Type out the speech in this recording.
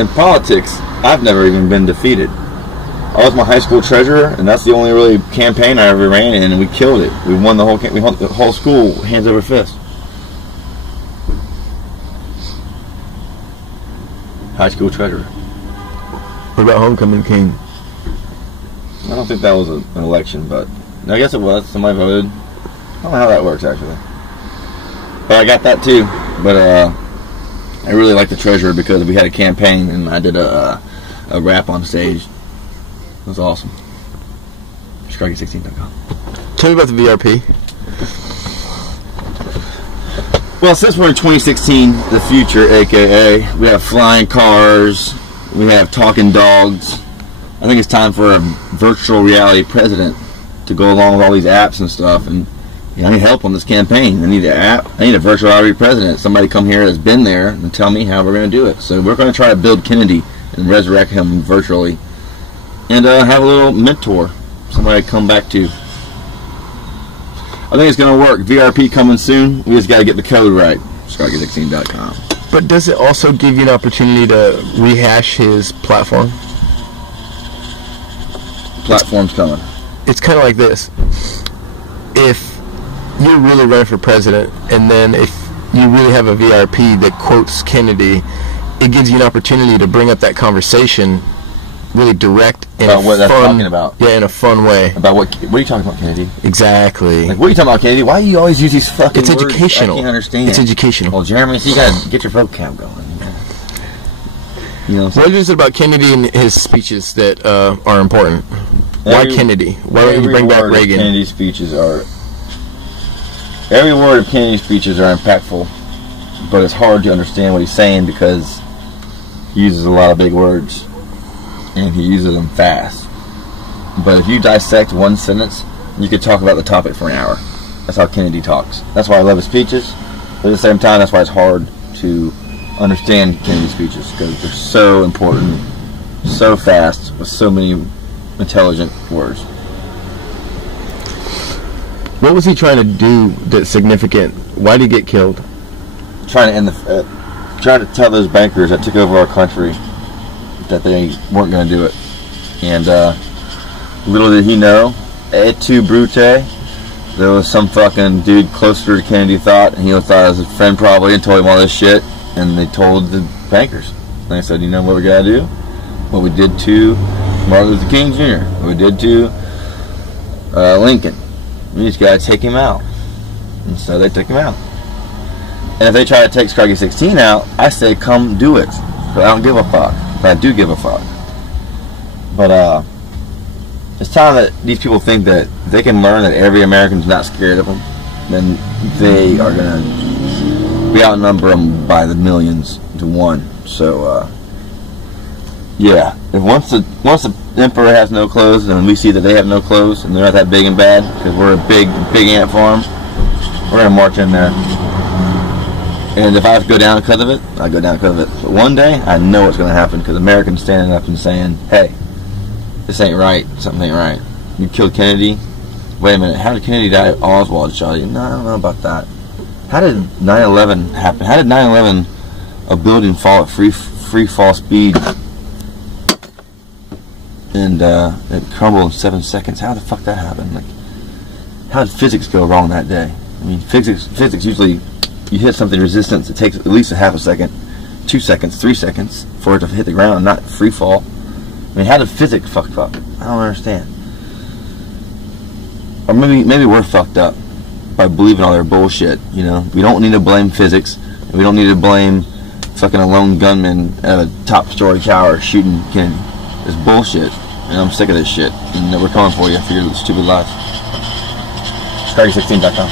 in politics, I've never even been defeated. I was my high school treasurer, and that's the only really campaign I ever ran in, and we killed it. We won the whole school hands over fist. High school treasurer. What about homecoming king? I don't think that was an election, but I guess it was. Somebody voted. I don't know how that works, actually. But I got that too. But I really like the treasurer because we had a campaign and I did a rap on stage. It was awesome. Scroggie16.com. Tell me about the VRP. Well, since we're in 2016, the future, aka, we have flying cars, we have talking dogs. I think it's time for a virtual reality president to go along with all these apps and stuff. And I need help on this campaign. I need an app. I need a virtual reality president. Somebody come here that's been there and tell me how we're going to do it. So we're going to try to build Kennedy and resurrect him virtually, and have a little mentor, somebody to come back to. I think it's going to work. VRP coming soon. We just got to get the code right. Scroggie16.com. But does it also give you an opportunity to rehash his platform? Platform's coming. It's kind of like this. If you're really running for president, and then if you really have a VRP that quotes Kennedy, it gives you an opportunity to bring up that conversation really direct and about what that's talking about. Yeah, in a fun way. About what are you talking about, Kennedy? Exactly. Like, what are you talking about, Kennedy? Why do you always use these fucking It's words? educational. I can't understand. It's educational. Well, Jeremy, so you gotta get your vocab going. You know what is it about Kennedy and his speeches that are important? Why Kennedy? Why don't you bring back Reagan? Kennedy's speeches are... Every word of Kennedy's speeches are impactful, but it's hard to understand what he's saying because he uses a lot of big words, and he uses them fast. But if you dissect one sentence, you could talk about the topic for an hour. That's how Kennedy talks. That's why I love his speeches, but at the same time, that's why it's hard to understand Kennedy's speeches, because they're so important, so fast, with so many intelligent words. What was he trying to do that's significant? Why did he get killed? Trying to end the... trying to tell those bankers that took over our country that they weren't going to do it. And little did he know, et tu, Brute, there was some fucking dude closer to Kennedy thought, and he thought it was his friend probably, and told him all this shit, and they told the bankers. And they said, you know what we got to do? What we did to Martin Luther King Jr., what we did to Lincoln. We just got to take him out. And so they took him out. And if they try to take Scroggie16 out, I say come do it. But I don't give a fuck. But I do give a fuck. But it's time that these people think that if they can learn that every American's not scared of them, then they are going to be outnumber them by the millions to one. So yeah, if once the emperor has no clothes, and we see that they have no clothes, and they're not that big and bad, because we're a big ant farm, we're going to march in there. And if I have to go down because of it, I go down because of it. But one day, I know what's going to happen, because Americans standing up and saying, hey, this ain't right, something ain't right. You killed Kennedy? Wait a minute, how did Kennedy die? Oswald shot you. No, I don't know about that. How did 9/11 happen? How did 9/11, a building fall at free fall speed, and it crumbled in 7 seconds? How the fuck that happened? Like, how did physics go wrong that day? I mean, physics usually, you hit something resistance, it takes at least a half a second, 2 seconds, 3 seconds for it to hit the ground, not free fall. I mean, how did physics fuck up? I don't understand. Or maybe we're fucked up by believing all their bullshit. You know, we don't need to blame physics, and we don't need to blame fucking a lone gunman at a top-story tower shooting Kennedy. It's bullshit, and I'm sick of this shit. And we're coming for you for your stupid lies. Scroggie16.com.